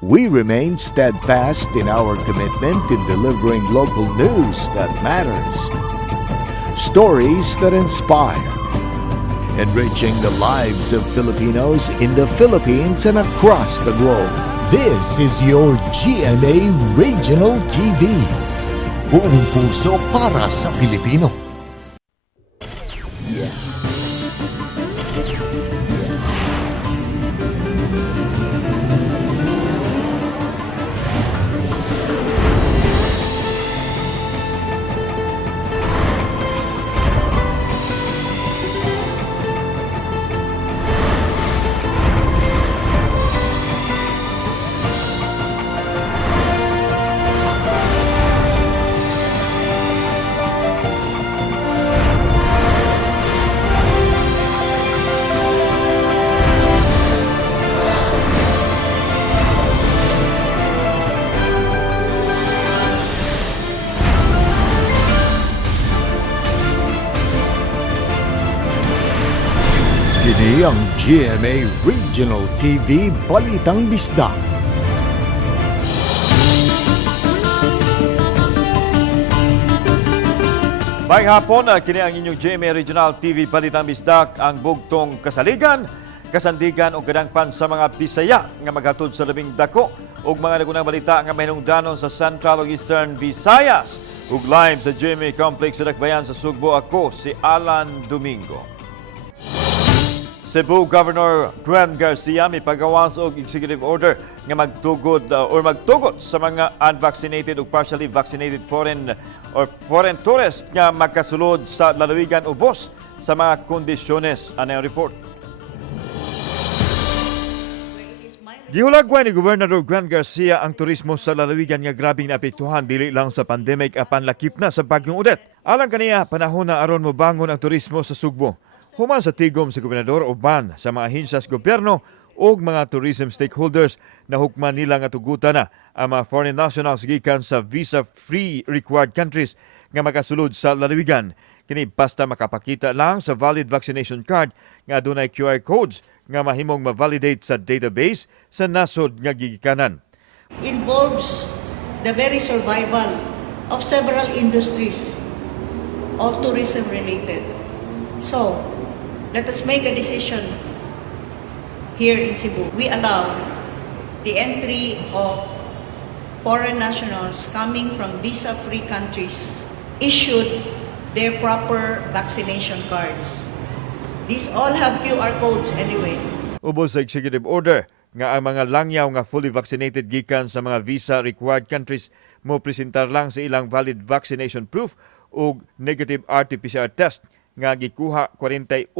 We remain steadfast in our commitment in delivering local news that matters, stories that inspire, enriching the lives of Filipinos in the Philippines and across the globe. This is your GMA Regional TV. Buong puso para sa Pilipino. Kini ang GMA Regional TV Balitang Bisdak. Maayong hapon, kini ang inyong GMA Regional TV Balitang Bisdak, ang bugtong kasaligan, kasandigan o kadangpan sa mga Bisaya nga maghatod sa labing dako ug mga nagunang balita nga mahinungdanon sa Central ug Eastern Visayas. Ug live sa GMA Complex sa Dakbayan sa Sugbo, ako si Alan Domingo. Cebu Governor Gwen Garcia may pagawas og executive order nga magtugot sa mga unvaccinated ug partially vaccinated foreign tourists nga makasulod sa lalawigan ubos sa mga kondisyones. Ano ang report? Gihulagwan ni Gobernador Gwen Garcia ang turismo sa lalawigan nga grabing naapektuhan dili lang sa pandemic apan lakip na sa bagyong Odette. Alang kaniya panahon na aron mobangon ang turismo sa Sugbo. Human sa tigom sa gobernador uban sa mga ahensyas gobyerno o mga tourism stakeholders na hukman nila nga tugutan na ang mga foreign nationals gikan sa visa-free required countries nga makasulod sa lalawigan. Kini basta makapakita lang sa valid vaccination card nga adunay QR codes nga mahimong ma-validate sa database sa nasod nga gigikanan. Involves the very survival of several industries, all tourism related. So, let us make a decision here in Cebu. We allow the entry of foreign nationals coming from visa-free countries issued their proper vaccination cards. These all have QR codes anyway. Ubos sa executive order nga ang mga langyaw nga fully vaccinated gikan sa mga visa-required countries mo presentar lang sa ilang valid vaccination proof o negative RT-PCR test nga gikuha 48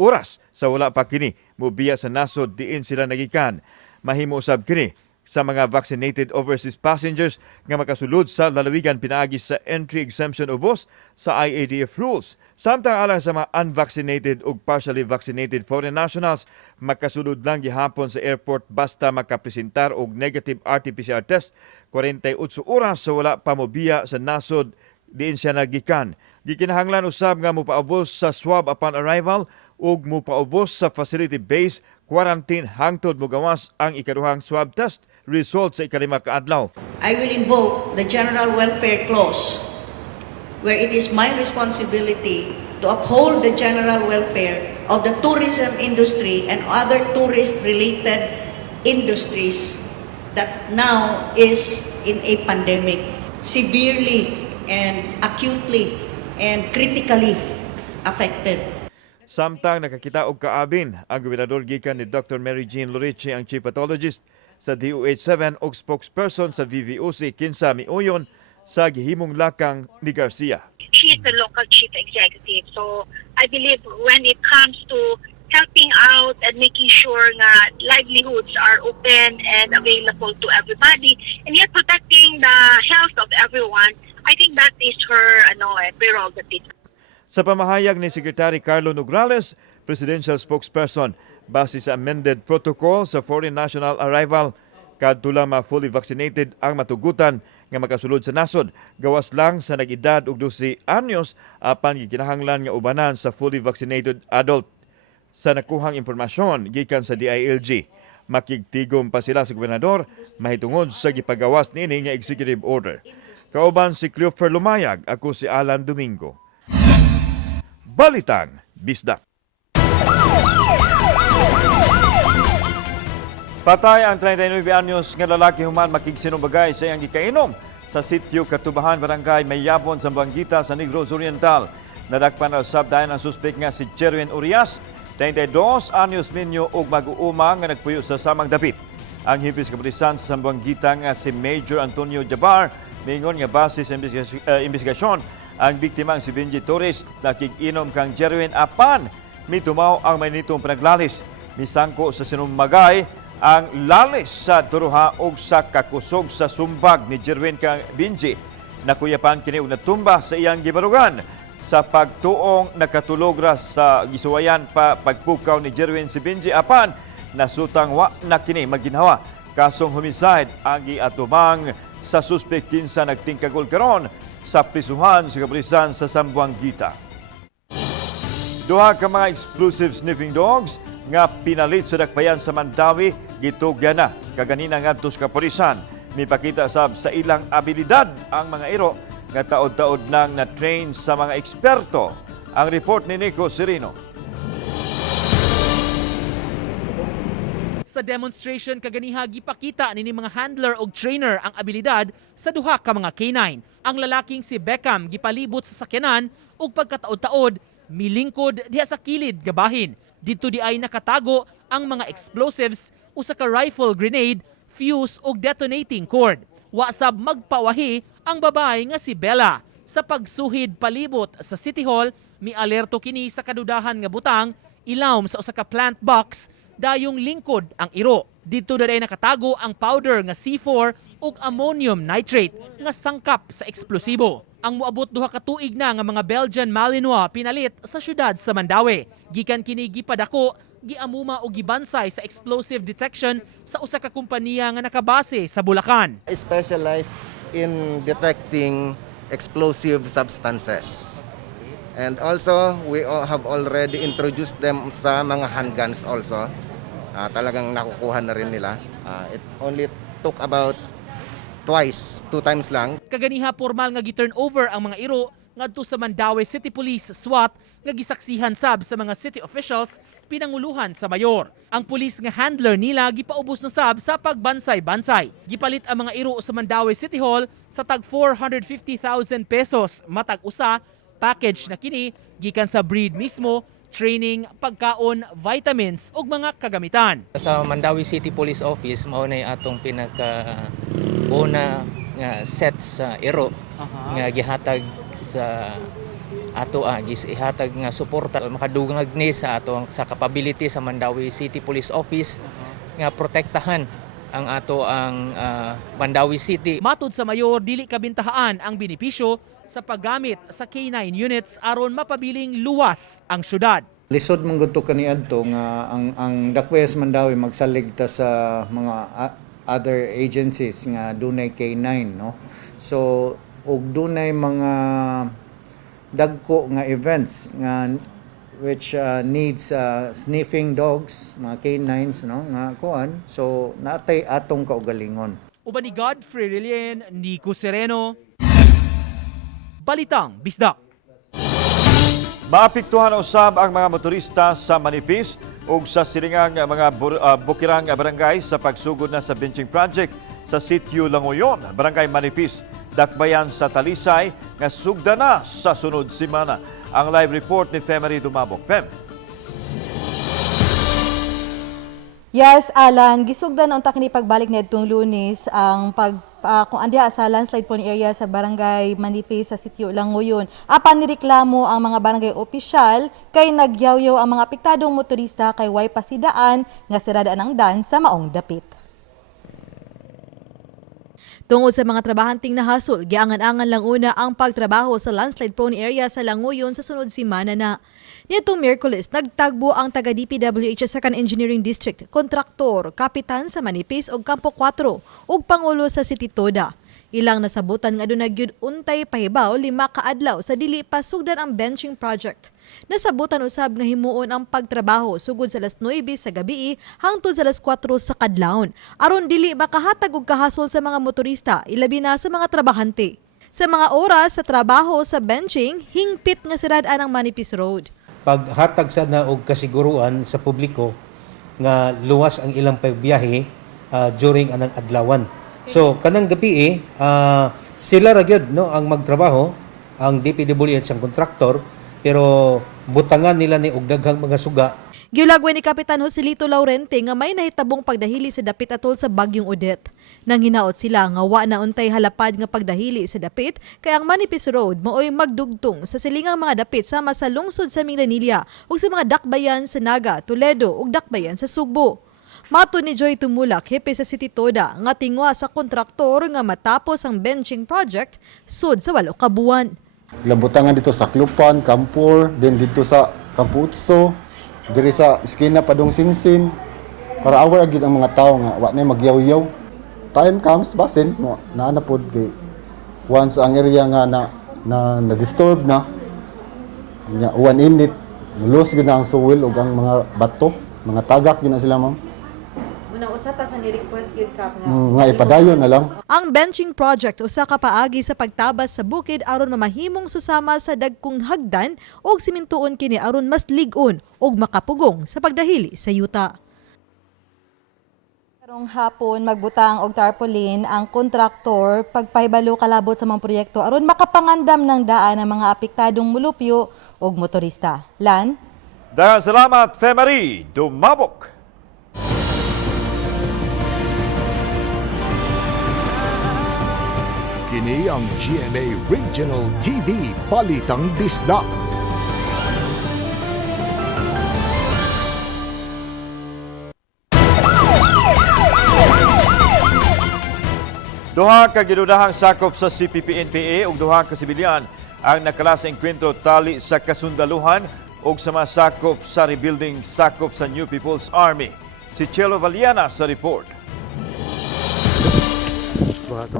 oras sa wala pa kini mobiya sa nasod diin sila nagikan. Mahimo usab kini sa mga vaccinated overseas passengers nga makasulod sa lalawigan pinaagi sa entry exemption ubos sa IADF rules. Samtang alang sa mga unvaccinated ug partially vaccinated foreign nationals makasulod lang gihapon sa airport basta makapresentar og negative RT-PCR test 48 oras sa wala pa mobiya sa nasod diin siya nagikan. Gikinahanglan usab nga mopaubos sa swab upon arrival ug mopaubos sa facility-based quarantine hangtod mogawas ang ikaduhang swab test result sa ikalima ka adlaw. I will invoke the General Welfare Clause where it is my responsibility to uphold the general welfare of the tourism industry and other tourist-related industries that now is in a pandemic, severely and acutely and critically affected. Samtang nakakita og kaabin ang gobernador gikan ni Dr. Mary Jean Loriche ang chief pathologist sa DOH-7 og spokesperson sa VVOC kinsa miuyon sa gihimong lakang ni Garcia. She is the local chief executive. So I believe when it comes to helping out and making sure that livelihoods are open and available to everybody and yet protecting the health of everyone, I think that is her prerogative. Sa pamahayag ni Secretary Carlo Nograles, presidential spokesperson, base sa amended protocol sa foreign national arrival, kadto lang fully vaccinated ang matugutan nga makasulod sa nasod. Gawas lang sa nag-edad og 12 anyos apan gikinahanglan nga ubanan sa fully vaccinated adult. Sa nakuhang impormasyon gikan sa DILG, Makigtigom pa sila sa gobernador mahitungod sa gipagawas niini nga executive order. Kauban si Cleofer Lumayag, ako si Alan Domingo. Balitang Bisdak. Patay ang 39 anyos nga lalaki human makigsinumbagay sa iyang gikainom sa sitio Katubahan, Barangay Mayabon, Zamboanga sa Negros Oriental. Nadakpan ang sabdayan ang suspek nga si Jerwin Urias, 32 anyos minyo ug mag-uuma nga nagpuyo sa samang dapit. Ang hipis kapulisan sa Zamboanga nga si Major Antonio Jabar mingon nga base sa investigasyon ang biktima si Benji Torres nakig-inom kang Jerwin apan mitumaw ang mainitong panaglalis. Misangko sa sinumbagay ang lalis sa duruha ug sa kakusog sa sumbag ni Jerwin kang Benji. Nakuyapan kini og natumba sa iyang gibarugan. Sa pagtuong nakatulog ra sa gisuwayan pa pagpukaw ni Jerwin si Benji apan nasutang wa na kini maginhawa. Kasong homicide ang giatubang sa suspek kinsa nagtingkagol karon sa prisuhan sa kapulisan sa Zamboanga. Duha ka mga explosive sniffing dogs nga pinalit sa dakbayan sa Mandawi gitugyan na kaganina ngadto sa kapulisan. Mipakita sab sa ilang abilidad ang mga iro nga taod-taod nang na-train sa mga eksperto. Ang report ni Nico Serino. Sa demonstration kaganiha gipakita ni mga handler o trainer ang abilidad sa duha ka mga canine. Ang lalaking si Beckham gipalibot sa sakyanan ug pagkataod-taod milingkod diha sa kilid nga bahin. Dito di ay nakatago ang mga explosives usa ka rifle grenade, fuse ug detonating cord. Wa sab magpawahi ang babae nga si Bella. Sa pagsuhid palibot sa City Hall, mialerto kini sa kadudahan nga butang ilawom sa usa ka plant box dayong lingkod ang iro. Dito na rin nakatago ang powder nga C4 ug ammonium nitrate nga sangkap sa eksplosibo. Ang moabot duha ka tuig na nga mga Belgian Malinois pinalit sa syudad sa Mandawi. Gikan kini gipadako, giamuma o gibansay sa explosive detection sa usa ka kompanya nga nakabase sa Bulacan. Specialized in detecting explosive substances. And also, we have already introduced them sa mga handguns also. Talagang nakukuha na rin nila. It only took about two times lang. Kaganiha formal nga gi-turn over ang mga iro ngadto sa Mandawi City Police SWAT nga gisaksihan sab sa mga city officials pinanguluhan sa mayor. Ang pulis nga handler nila gipaubos na sab sa pagbansay-bansay. Gipalit ang mga iro sa Mandawi City Hall sa tag 450,000 pesos matag usa. Package na kini gikan sa breed mismo, training, pagkaon, vitamins ug mga kagamitan. Sa Mandawi City Police Office mao nay atong pinaka-una nga set sa iro nga gihatag sa ato gihatag nga suporta makadungag ni sa ato sa capability sa Mandawi City Police Office nga protektahan ang ato ang Mandawi City. Matud sa mayor, dili kabintahaan ang benepisyo sa paggamit sa K9 units aron mapabiling luwas ang syudad. Lisod man gud to kaniadto nga ang Dakwes Mandawi magsalig ta sa mga other agencies nga dunay K9 no. So og dunay mga dagko nga events nga which needs sniffing dogs, mga K9s no nga kuan. So natay atong kaugalingon. Uban ni Godfrey Rilien, Nico Sereno, Balitang Bisdak. Maapektuhan usab ang mga motorista sa Manipis ug sa silingang mga bukirang barangay sa pagsugod na sa benching project sa sitio Langoyon, Barangay Manipis, dakbayan sa Talisay nga sugda na sa sunod semana. Ang live report ni Femery Dumabok. Fem. Yes, Alan, gisugdan na unta kini pagbalik nitong Lunes ang kung andiha sa landslide po ni area sa Barangay Manipis sa sitio Langoyon. Apan nireklamo ang mga barangay opisyal kay nagyawyaw ang mga apektadong motorista kay way pasidaan nga sirada ang dan sa maong dapit. Tungod sa mga trabahanting nahasol, giangan-angan lang una ang pagtrabaho sa landslide-prone area sa Langoyon sa sunod semana na. Nitong Miyerkules, nagtagbo ang taga-DPWH sa Second Engineering District, kontraktor, kapitan sa Manipis o Campo 4 ug pangulo sa City Toda. Ilang nasabutan nga aduna gyud untay pahibaw 5 ka adlaw sa dili pa sugdan ang benching project. Nasabutan usab nga himuon ang pagtrabaho sugod sa alas 9 sa gabi hangtod sa alas 4 sa kadlawon aron dili makahatag og kahasol sa mga motorista ilabi na sa mga trabahante. Sa mga oras sa trabaho sa benching, hingpit nga sirad-an ang Manipis Road. Paghatag sana og kasiguruan sa publiko nga luwas ang ilang pagbiyahe during anang adlawan. So kanang gabi sila ra gyud no ang magtrabaho, ang DPWH ang kontraktor, pero butangan nila ni og daghang mga suga. Giulagway ni Kapitan Joselito Laurente nga may nahitabong pagdahili sa dapit atol sa bagyong Odette. Nang hinaot sila nga wa na untay halapad nga pagdahili sa dapit kay ang Manipis Road maoy magdugtong sa silingang mga dapit sama sa lungsod sa Minglanilla ug sa mga dakbayan sa Naga, Toledo ug dakbayan sa Sugbo. Mato ni Joy Tumulak, hepe sa City Toda, nga tingwa sa kontraktor nga matapos ang benching project sud sa 8 ka buwan. Labutangan dito sa Klupan, Kampur, din dito sa Kamputso, diri sa eskina Padong Sinsin, para aware agad ang mga tao nga wa na magyaw-yaw. Time comes basin mo na pod kay once ang area nga na disturb na nya 1 minute lose gid na ang soil ug ang mga bato, mga tagak gid na sila ma'am. Una usa ta sa ni-request yun kap nga ipadayon na lang. Ang benching project usa ka paagi sa pagtabas sa bukid aron mamahimong susama sa dagkong hagdan ug simintuon kini aron mas lig-on ug makapugong sa pagdahili sa yuta. Karong hapon magbutang og tarpaulin ang kontraktor pagpahibalo kalabot sa mga proyekto aron makapangandam ng daan ang mga apektadong mulupyo ug motorista. Lan? Daghang salamat, Femari Dumabok. Kini ang GMA Regional TV Balitang Disda. Duha ka ginudahang sakop sa CPP-NPA ug duha ka sibilyan ang nakalas sa engkwentro tali sa kasundaluhan ug sa mga sakop sa rebuilding sakop sa New People's Army. Si Chelo Valiana sa report.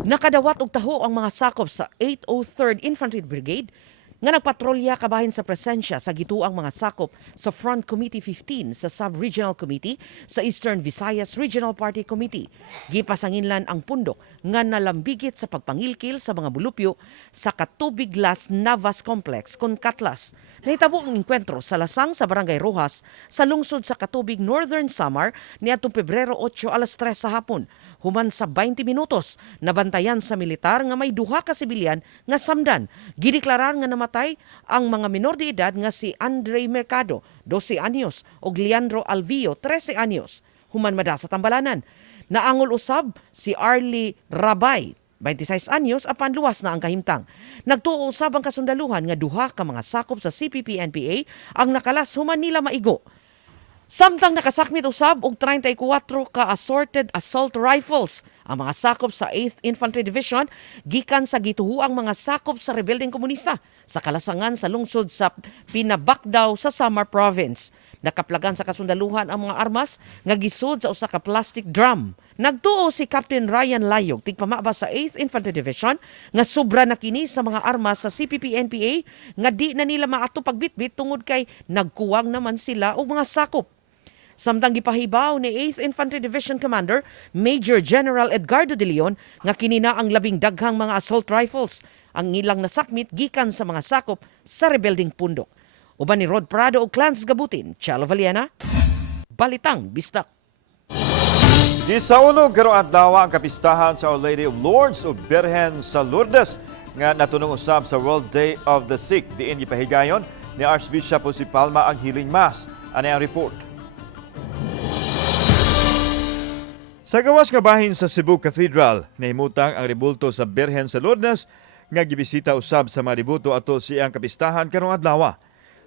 Nakadawat og taho ang mga sakop sa 803rd Infantry Brigade nga nagpatrolya kabahin sa presensya sa gituang mga sakop sa Front Committee 15 sa Sub-Regional Committee sa Eastern Visayas Regional Party Committee. Gipasanginlan ang pundok nga nalambigit sa pagpangilkil sa mga bulupyo sa Katubig-Las Navas Complex kon Katlas. Nahitabo ang engkwentro sa lasang sa Barangay Rojas sa lungsod sa Katubig, Northern Samar niadtong Pebrero 8 alas 3 sa hapon. Human sa 20 minutos, nabantayan sa militar nga may duha ka sibilyan nga samdan. Gideklarar nga namatay ang mga minor de edad nga si Andre Mercado, 12 anyos, ug Leandro Alvio, 13 anyos. Human mada sa tambalanan. Naangol usab si Arlie Rabay, 26 anyos, apan luwas na ang kahimtang. Nagtuo usab ang kasundaluhan nga duha ka mga sakop sa CPP-NPA ang nakalas human nila maigo. Samtang nakasakmit usab og 34 ka assorted assault rifles ang mga sakop sa 8th Infantry Division gikan sa gituhuang mga sakop sa rebelding komunista sa kalasangan sa lungsod sa Pinabakdaw sa Samar Province. Nakaplagan sa kasundaluhan ang mga armas nga gisud sa usa ka plastic drum. Nagtuo si Captain Ryan Layog, tigpamaba sa 8th Infantry Division, nga sobra na kini sa mga armas sa CPP-NPA nga di na nila maato pagbitbit tungod kay nagkuwang naman sila og mga sakop. Samtang gipahibaw ni 8th Infantry Division Commander Major General Edgardo de Leon nga kinina ang labing daghang mga assault rifles ang ilang nasakmit gikan sa mga sakop sa rebelding pundok. Uban ni Rod Prado o Clans Gabutin, Chalo Valiana, Balitang Bistak. Di sa ulo karong adlaw ang kapistahan sa Our Lady of Lourdes o Birhen sa Lourdes nga natunong usab sa World Day of the Sick. Diin gipahigayon ni Archbishop Jose Palma ang healing mass. Ano ang report? Sa gawas nga bahin sa Cebu Cathedral, nahimutang ang rebulto sa Birhen sa Lourdes nga gibisita usab sa mga ributo atol siyang kapistahan karong adlaw.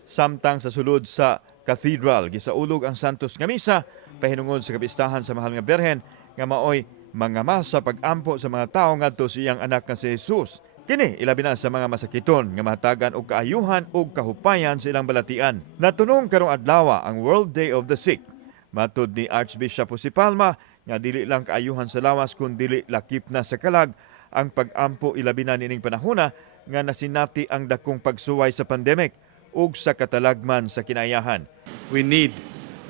Samtang sa sulod sa Cathedral, gisaulog ang Santos nga Misa pahinungod sa kapistahan sa mahal nga Birhen nga maoy mga masa pag-ampo sa mga tao ngadto siyang anak nga si Jesus. Kini ilabi na sa mga masakiton nga mahatagan og kaayuhan ug kahupayan sa ilang balatian. Natunong karong adlaw ang World Day of the Sick. Matud ni Archbishop Jose Palma nga dili lang kaayuhan sa lawas kun dili lakip na sa kalag ang pag-ampo ilabi na nining panahona nga nasinati ang dakong pagsuway sa pandemic ug sa katalagman sa kinayahan. We need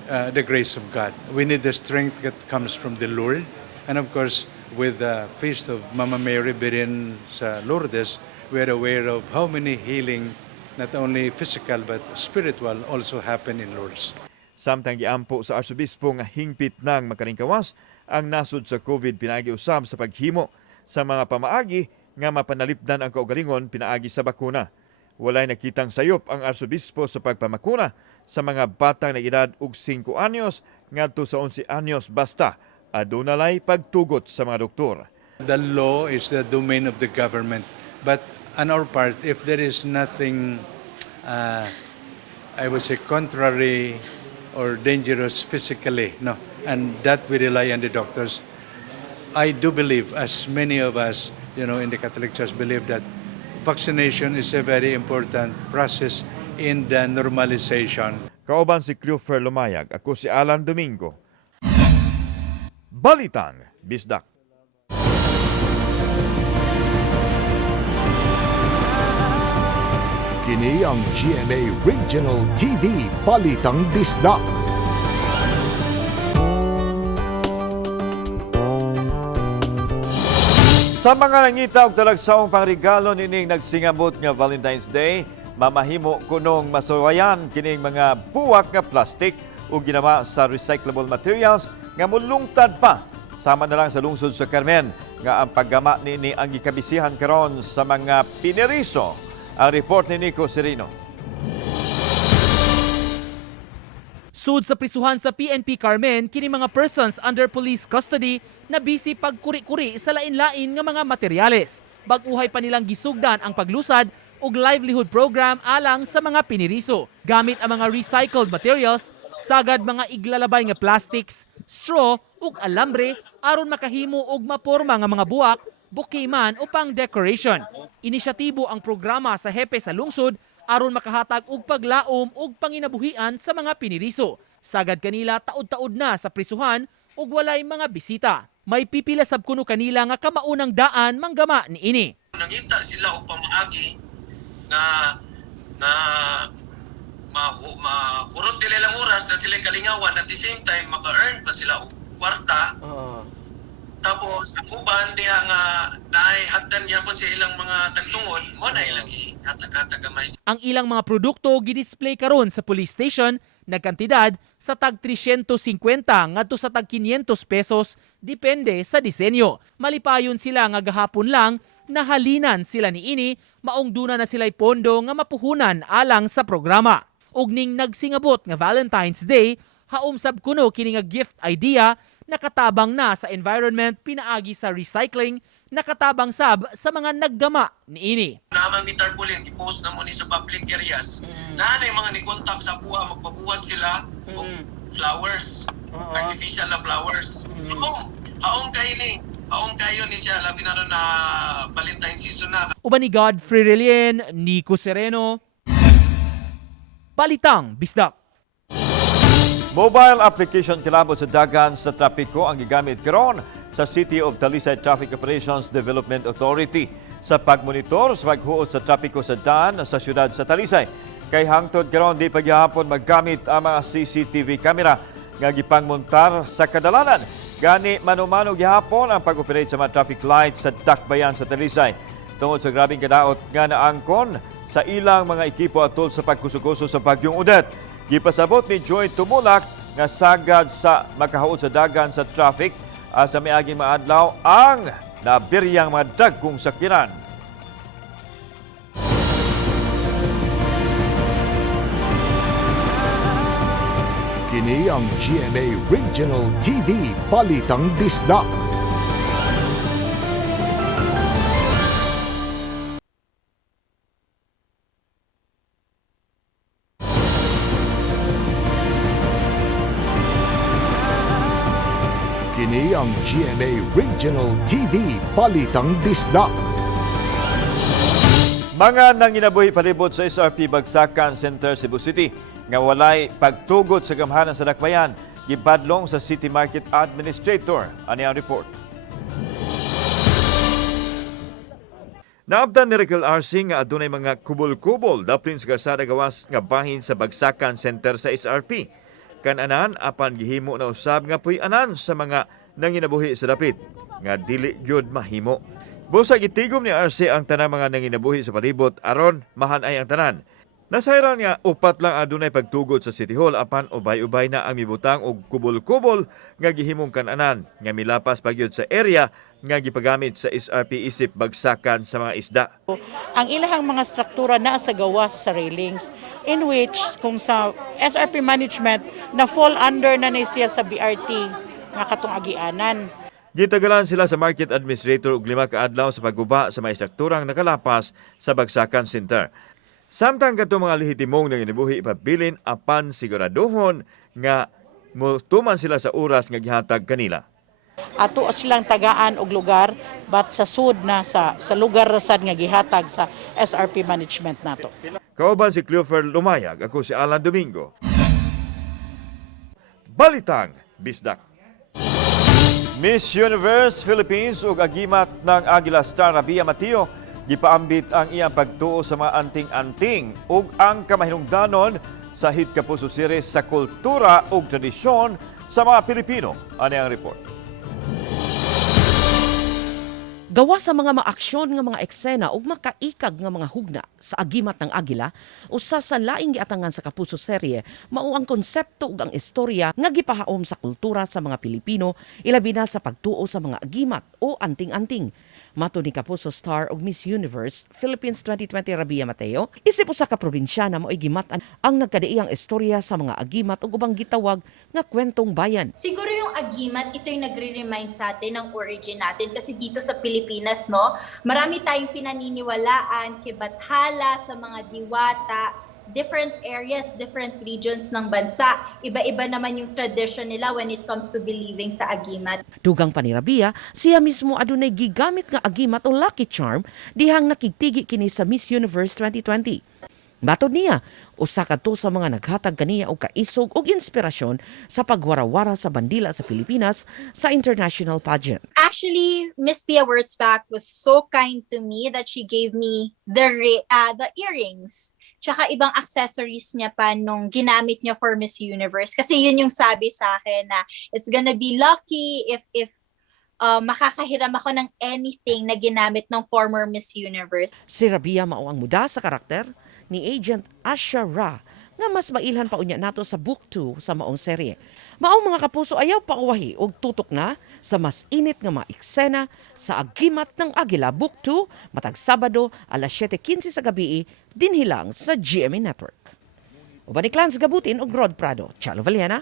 the grace of God. We need the strength that comes from the Lord. And of course, with the feast of Mama Mary Birin sa Lourdes, we are aware of how many healing, not only physical but spiritual, also happen in Lourdes. Samtang giampo sa arsobispo nga hingpit nang makalingkawas ang nasud sa COVID pinaagi usab sa paghimo sa mga pamaagi nga mapanalipdan ang kaugalingon pinaagi sa bakuna. Walay nakitang sayop ang arsobispo sa pagpamakuna sa mga batang na edad og 5 anyos ngadto sa 11 anyos basta adunay pagtugot sa mga doktor. The law is the domain of the government. But on our part, if there is nothing, I would say, contrary or dangerous physically, no, and that we rely on the doctors, I do believe, as many of us, in the Catholic Church believe that vaccination is a very important process in the normalization. Kauban si Cleofer Lumayag, ako si Alan Domingo. Balitang Bisdak. Kini ang GMA Regional TV Balitang Bisdak. Sa mga nangita og talagsaong pangregalo nining nagsingabot nga Valentine's Day, mamahimo kunong masuwayan kining mga buwak nga plastic o ginawa sa recyclable materials nga mulungtad pa. Sama na lang sa lungsod sa Carmen nga ang paggama nini ang gikabisihan karon sa mga pineriso. Ang report ni Nico Serino. Sud sa prisuhan sa PNP Carmen, kini mga persons under police custody na busy pagkuri-kuri sa lain-lain nga mga materyales. Bag-uhay pa nilang gisugdan ang paglusad ug livelihood program alang sa mga piniriso. Gamit ang mga recycled materials, sagad mga iglalabay nga plastics, straw ug alambre aron makahimo og maporma nga mga buwak, bouquet man o pang decoration. Inisyatibo ang programa sa hepe sa lungsod aron makahatag og paglaom ug panginabuhian sa mga piniriso. Sagad kanila taud-taud na sa prisuhan ug walay mga bisita. May pipila sab kuno kanila nga kamaunang daan manggama niini. Nangita sila og pamaagi nga mahurot nila lang oras na sila kalingawan at the same time maka-earn pa sila og kwarta. Tapos ang uban diha nga naihagdan gyapon sa ilang mga tagtungod mo na ilang ihatag-hatag gamay. Ang ilang mga produkto gidisplay karon sa police station nagkantidad sa tag 350 ngadto sa tag 500 pesos depende sa disenyo. Malipayon sila nga gahapon lang nahalinan sila niini maong duna na sila'y pondo nga mapuhunan alang sa programa. Ug ning nagsingabot nga Valentine's Day, haom sab kuno kini nga gift idea nakatabang na sa environment pinaagi sa recycling, nakatabang sab sa mga naggama niini. Naman ni tarpaulin i-post na mo ni sa public areas. Nanay mga ni-contact sa kuha magpabuhat sila og flowers, artificial na flowers. Haom kayo ni siya labi na na Valentine season na. Uban ni Godfrey Relien, Nico Sereno, Balitang Bisdak. Mobile application kilabot sa dagan sa trapiko ang gigamit karon sa City of Talisay Traffic Operations Development Authority sa pagmonitor sa paghuot sa trapiko sa daan sa siyudad sa Talisay. Kay hangtod karon di pagyapon maggamit ang mga CCTV camera nga gipangmontar sa kadalanan. Gani manumano gihapon ang pag-operate sa mga traffic lights sa Dakbayan sa Talisay. Tungod sa grabing kadaot nga naangkon sa ilang mga ekipo atol sa pagkusugoso sa bagyong Udet. Gipasabot ni Joy Tumulak nga sagad sa makahuot sa dagan sa traffic sa miaging maadlaw ang nabiryang mga dagkong sakyanan. Kini ang GMA Regional TV Balitang Bisdak. Kini ang GMA Regional TV Balitang Bisdak. Mga nanginabuhi palibot sa SRP Bagsakan Center, Cebu City nga walay pagtugot sa gamhanan sa Dakbayan, gibadlong sa City Market Administrator. Ani ang report. Naabdan ni Recel RC nga adunay mga kubol-kubol daplin sa kalsada gawas nga bahin sa Bagsakan Center sa SRP. Kan-anan apan gihimo na usab nga puy-anan sa mga nanginabuhi sa dapit nga dili gyud mahimo. Busa gitigom ni RC ang tanang mga nanginabuhi sa palibot aron mahanay ang tanan. Nasayran nga upat lang adunay pagtugod sa City Hall apan ubay-ubay na ang mibutang og kubol-kubol nga gihimong kan-anan nga milapas pagyud sa area nga gipagamit sa SRP isip bagsakan sa mga isda. Ang ilahang mga struktura na sa gawas sa railings in which kung sa SRP management na fall under na siya sa BRT nga katong agianan. Gitagalan sila sa market administrator og 5 ka adlaw sa pagguba sa mga strukturang nakalapas sa Bagsakan Center. Samtang katong mga lehitimong nanginabuhi ipabilin apan siguraduhon nga motuman sila sa oras nga gihatag kanila. Ato silang tagaan og lugar but sa sud na sa lugar rasad nga gihatag sa SRP management nato. Kauban si Cleofer Lumayag, ako si Alan Domingo. Balitang Bisdak. Miss Universe Philippines ug agimat ng Aguila Star Rabia Mateo gipaambit ang iyang pagtuo sa mga anting-anting ug ang kamahinungdanon sa Hit Kapuso series sa kultura ug tradisyon sa mga Pilipino. Ano ang report? Gawa sa mga maaksyon nga mga eksena ug makaikag nga mga hugna sa agimat ng Agila, usa sa laing giatangan sa Kapuso serye mao ang konsepto ug ang istorya nga gipahaom sa kultura sa mga Pilipino, ilabi na sa pagtuo sa mga agimat o anting-anting. Mato ni Kapuso star og Miss Universe Philippines 2020 Rabia Mateo, isip usa ka probinsyana mo'y gimatan ang nagkadaiyang istorya sa mga agimat ug ubang gitawag nga kwentong bayan. Siguro yung agimat, ito yung nagre-remind sa atin ng origin natin kasi dito sa Pilipinas, no, marami tayong pinaniniwalaan kay Bathala, sa mga diwata, different areas, different regions ng bansa. Iba-iba naman yung tradition nila when it comes to believing sa agimat. Dugang pa ni Rabia, siya mismo adunay gigamit nga agimat o lucky charm dihang nakigtigi kini sa Miss Universe 2020. Matod niya, usa kadto sa mga naghatag kaniya og kaisog ug inspirasyon sa pagwarawara sa bandila sa Pilipinas sa international pageant. Actually, Miss Pia Wurtzbach was so kind to me that she gave me the earrings. Tsaka ibang accessories niya pa nung ginamit niya for Miss Universe. Kasi yun yung sabi sa akin na it's gonna be lucky if makakahiram ako ng anything na ginamit ng former Miss Universe. Si Rabia mao ang muda sa karakter ni Agent Asha Ra nga mas mailhan pa unya nato sa Book 2 sa maong serye. Maong mga kapuso ayaw pauwahi og tutok na sa mas init nga mga eksena sa Agimat ng Agila Book 2 matag Sabado alas 7:15 sa gabi dinhi lang sa GMA Network. Uban ni Clans Gabutin og Rod Prado, Chalo Valiana.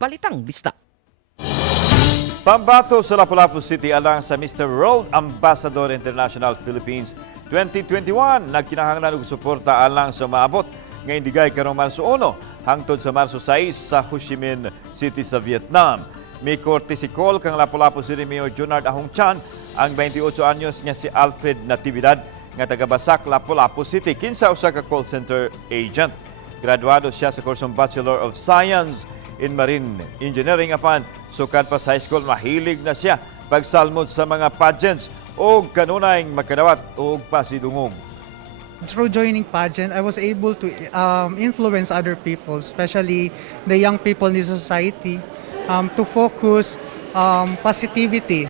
Balitang Bista. Pambato sa Lapu-Lapu City alang sa Mr. World Ambassador International Philippines 2021 nagkinahanglan og suporta alang sa maabot nga indigay karong Marso 1 hangtod sa Marso 6 sa Ho Chi Minh City sa Vietnam. May kortisikol kang Lapu-Lapu City Mayor Junard Ahong Chan ang 28 anyos nga si Alfred Natividad nga taga-Basak, Lapu-Lapu City, kinsa usa ka call center agent. Graduado siya sa kursong Bachelor of Science in Marine Engineering apan sukad pa sa high school mahilig na siya pagsalmot sa mga pageants o kanunayng makadawat o pasidungog. Through joining pageant, I was able to influence other people, especially the young people in the society, to focus positivity.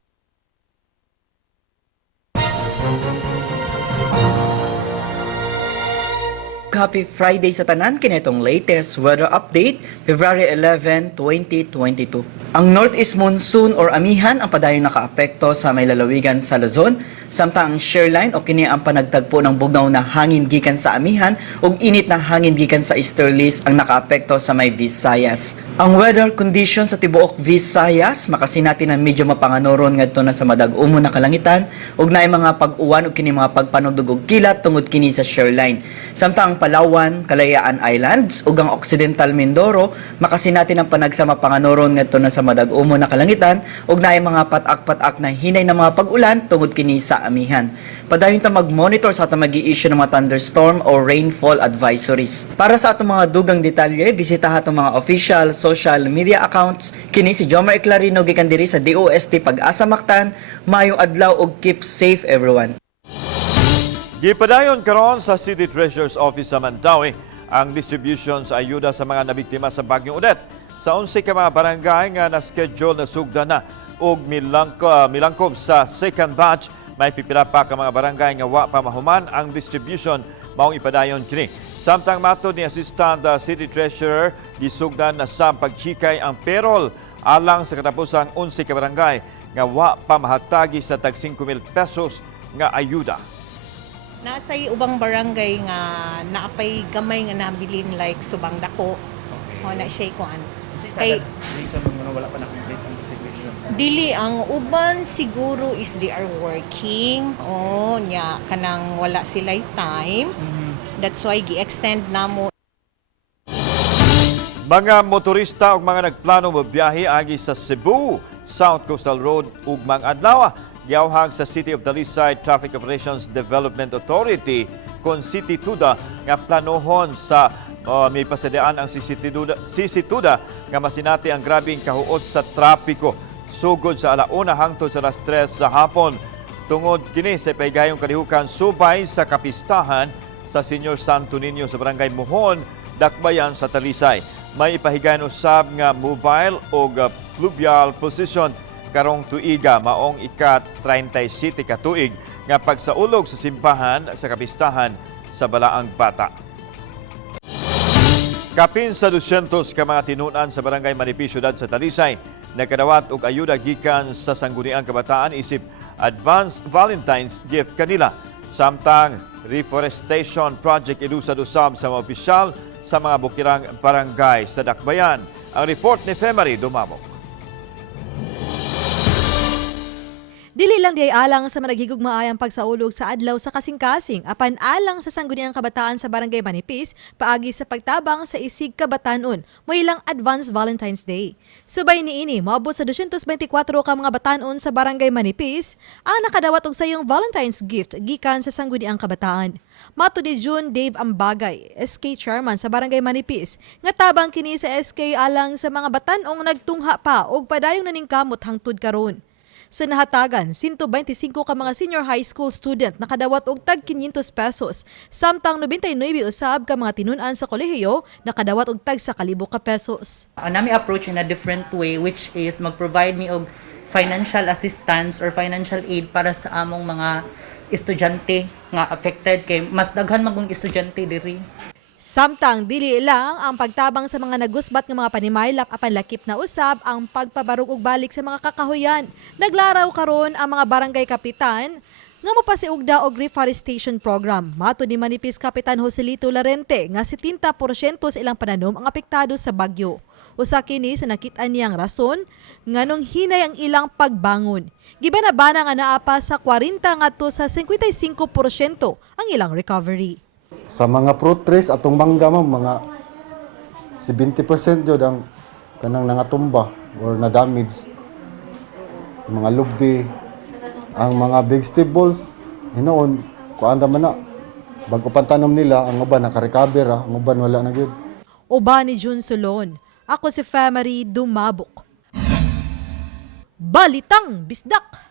Happy Friday sa tanan, kinitong latest weather update, February 11, 2022. Ang Northeast Monsoon or Amihan ang padayon nakaapekto sa may lalawigan sa Luzon, samtang ang Shoreline o kini ang panagtagpo ng bugnaw na hangin gikan sa Amihan ug init na hangin gikan sa Easterlies ang nakaapekto sa may Visayas. Ang weather condition sa tibuok Visayas makasinati na medyo mapanganoron ngadto na sa madag-umon na kalangitan ug naay mga pag-uwan ug kini mga pagpanudog og kilat tungod kini sa Shoreline. Samtang Palawan, Kalayaan Islands ug ang Occidental Mindoro makasinati ng panagsama panganoron ngadto na sa madag-umon na kalangitan ug naay mga patak-patak na hinay na mga pag-ulan tungod kini sa Amihan. Padayon ta mag-monitor sa atong mag-i-issue ng mga thunderstorm or rainfall advisories. Para sa atong mga dugang detalye, bisitaha atong mga official social media accounts. Kini si Jomar Eclarino gikan diri sa DOST Pag-asa Mactan. Mayong adlaw ug keep safe everyone. Gipadayon karon sa City Treasurer's Office sa Mandawi ang distribution sa ayuda sa mga nabiktima sa Bagyong Odette. Sa 11 ka mga barangay nga na-schedule na sugda na og milangkob sa second batch, may pipila pa ka mga barangay nga wa pa mahuman ang distribution maong ipadayon kini. Samtang matod ni Assistant City Treasurer, gisugdan na sa pagkikay ang payroll alang sa katapusang 11 ka barangay nga wa pa mahatagi sa tag 5,000 pesos nga ayuda. Nasay ubang barangay nga naapay gamay nga nabilin like subang dako. O na siya kuan. Kay reason nga wala pa na complete ang distribution. dili ang uban siguro is they are working. O nya kanang wala sila time. That's why gi-extend namo. Mga motorista ug mga nagplano mobiyahe agi sa Cebu South Coastal Road ug mga adlaw giawhag sa City of Dalisay Traffic Operations Development Authority kon City Tuda nga planohon sa may pasadaan ang Sisituda nga masinati ang grabing kahuot sa trapiko sugod sa 1:00 hangtod sa 3:00 sa hapon. Tungod kini sa paigayong kalihukan subay sa kapistahan sa Senior Santo Niño sa Barangay Mohon, Dakbayan sa Talisay. May ipahigayon usab nga mobile o fluvial position karong tuiga maong ika-37 ka tuig nga pagsaulog sa simbahan sa kapistahan sa Balaang Bata. Kapin sa 200 ka mga tinunan sa Barangay Manipi, Syudad sa Talisay, nagkadawat og ayuda gikan sa Sangguniang Kabataan isip Advanced Valentine's Gift kanila. Samtang reforestation project idusad-usab sa mga opisyal sa mga bukirang barangay sa Dakbayan. Ang report ni Femari Dumabok. Dili lang di alang sa managhigugmaayang pagsaulog sa adlaw sa kasing-kasing apan alang sa Sangguniang Kabataan sa Barangay Manipis paagi sa pagtabang sa isig kabatanon mo ilang Advanced Valentine's Day. Subay niini moabot sa 224 ka mga batanon sa Barangay Manipis ang nakadawat og sayong Valentine's gift gikan sa Sangguniang Kabataan. Mato ni June Dave Ambagay, SK Chairman sa Barangay Manipis, nga tabang kini sa SK alang sa mga batanong nagtungha pa og padayong naningkamot hangtod karon. Sa nahatagan, 125 ka mga senior high school student nakadawat og tag 500 pesos, samtang 99 usab ka mga tinunan sa kolehiyo nakadawat og tag 1,000 ka pesos. Nami approach in a different way, which is mag-provide me og financial assistance or financial aid para sa among mga estudyante nga affected kay mas daghan magong estudyante diri. Samtang dili lang ang pagtabang sa mga nagusbat ng mga panimaylap apan lakip na usab ang pagpabarog og balik sa mga kakahuyan. Naglaraw karon ang mga barangay kapitan nga mopasiugda og reforestation program. Mato ni Manipis Kapitan Joselito Larente nga 70% sa ilang pananom ang apektado sa bagyo. Usa kini sa nakit-an niyang rason nganong hinay ang ilang pagbangon. Gibanabana nga naa pa sa 40 ngadto sa 55% ang ilang recovery. Sa mga fruit trees atong mangga mga 70% jud ang kanang nangatumba or na damage. Mga lubi, ang mga vegetables hinoon kuanda man na bago pantanom nila ang uban naka-recover ang uban wala na gyud. Uban ni June Solon. Ako si Femari Dumabok. Balitang Bisdak.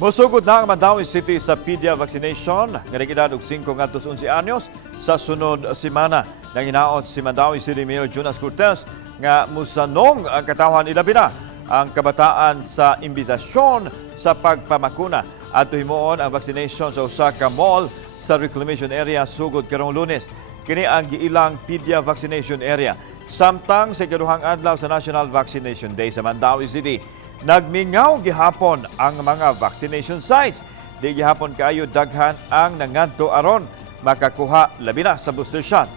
Mosugod na ang Mandawi City sa PDA vaccination nga nag-edad og 5 ngadto 11 anyos sa sunod semana. Nanginaot si Mandawi City Mayor Jonas Cortez nga musanong ang katawhan ilabi na ang kabataan sa imbitasyon sa pagpamakuna at himuon ang vaccination sa usa ka mall sa reclamation area sugod karong Lunes. Kini ang giilang PDA vaccination area. Samtang sa ikaduhang adlaw sa National Vaccination Day sa Mandawi City, nagmingaw gihapon ang mga vaccination sites. Di gihapon kaayo daghan ang nangadto aron makakuha labi na sa booster shot.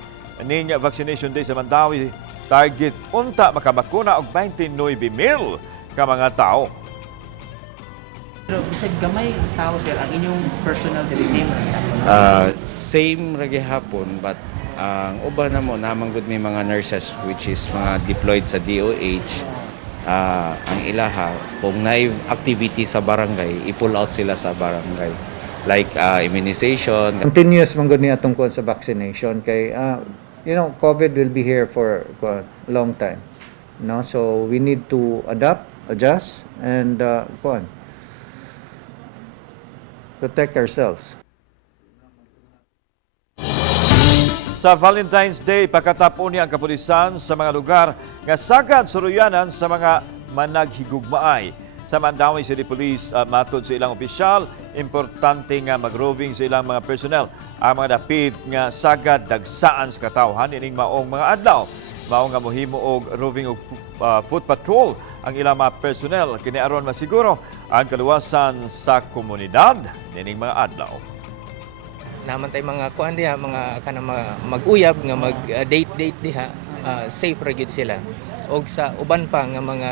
Ning vaccination day sa Mandawi, target unta makabakuna og 29,000 ka mga tao. Pero bisag gamay ang tao sir, ang inyong personal dili same. Same ra gihapon but ang uban namo namang gud may mga nurses which is mga deployed sa DOH. Ang ilaha, kung na activity sa barangay, i-pull out sila sa barangay. Like immunization. Continuous man gud ni atong kuan sa vaccination kay COVID will be here for a long time. No, so we need to adapt, adjust and protect ourselves. Sa Valentine's Day, pakatapo niya ang kapulisan sa mga lugar nga sagad suruyanan sa mga managhigugmaay. Sa Mandawi City Police, matod sa ilang opisyal, importante nga mag-roving sa ilang mga personnel. Ang mga dapit nga sagad dagsaan sa katawhan ining maong mga adlaw. Mao nga mohimo og roving og foot patrol ang ilang mga personnel kini aron masiguro ang kaluwasan sa komunidad nining mga adlaw. Naman tay mga kuan diha, mga kana mag-uyab nga mag-date diha, safe ra gyud sila. Og sa uban pa nga mga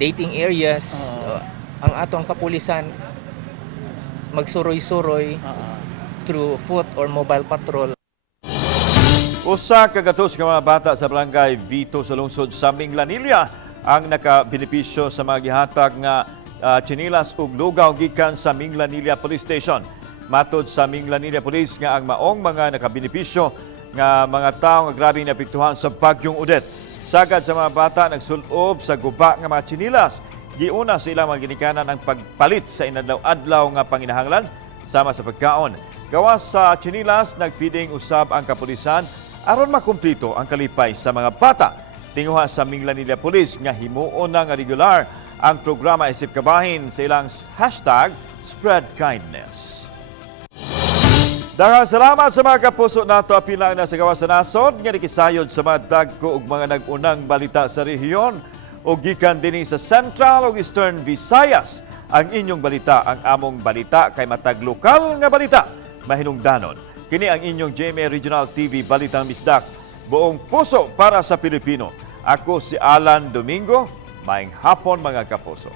dating areas, ang atong kapulisan magsuroy-suroy through foot or mobile patrol. Usa ka gatos nga mga bata sa barangay Vito sa lungsod sa Minglanilla ang nakabenepisyo sa mga gihatag nga tsinilas ug lugaw gikan sa Minglanilla Police Station. Matod sa Minglanilla Police nga ang maong mga nakabenepisyo nga mga tawo nga grabeng naapektuhan sa bagyong Odette. Sagad sa mga bata nagsulob sa guba nga mga tsinilas. Giuna sa ilang mga ginikanan ang pagpalit sa inadlaw-adlaw nga panginahanglan sama sa pagkaon. Gawas sa tsinilas, nagpiding usab ang kapulisan aron makumplito ang kalipay sa mga bata. Tinguha sa Minglanilla Police nga himuon na nga regular ang programa isip kabahin sa ilang hashtag Spread Kindness. Daghang salamat sa mga kapuso nato apilang na sa gawas sa nasod nga nakisayod sa mga dagko ug mga nag-unang balita sa rehiyon o gikan dinhi sa Central ug Eastern Visayas. Ang inyong balita, ang among balita kay matag lokal nga balita mahinungdanon. Kini ang inyong GMA Regional TV Balitang Misdak. Buong puso para sa Pilipino. Ako si Alan Domingo. Maayong hapon mga kapuso.